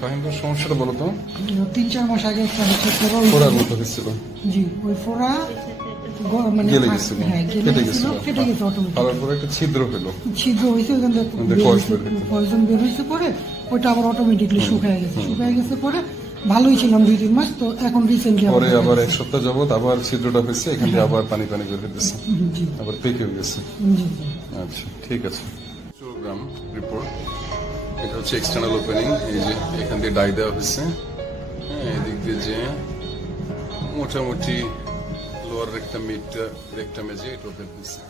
ফাহিমপুর সমস্যাটা বলো তো। 3-4 মাস আগে একটা হচ্ছে ফোড়ার মতো হয়েছিল। জি, ওই ফোড়া মানে গেলে গেছিল, হ্যাঁ কেটে গেছিল, কেটে গেছে অটোমেটিক। ফালার পরে একটা ছিদ্র হলো, ছিদ্র হয়েছে, ওখান থেকে পয়জন বের হয়েছে, পরে ওইটা আবার অটোমেটিকলি শুকায় গেছে পরে ভালোই ছিলাম 2-3 মাস। তো এখন রিসেন্টলি পরে আবার 1 সপ্তাহ যাবত আবার ছিদ্রটা হয়েছে, এখান থেকে আবার পানি পানি বের হতেছে, জি আবার পেকেও গেছে। জি। আচ্ছা ঠিক আছে। চট্টগ্রাম রিপোর্ট, এটা হচ্ছে এক্সটার্নাল ওপেনিং। এই যে এখান দিয়ে ডাই দেওয়া হয়েছে, হ্যাঁ, এদিক দিয়ে যে মোটামুটি লোয়ার রেকটাম মিড রেকটামে যে এটা ওপেন হয়েছে।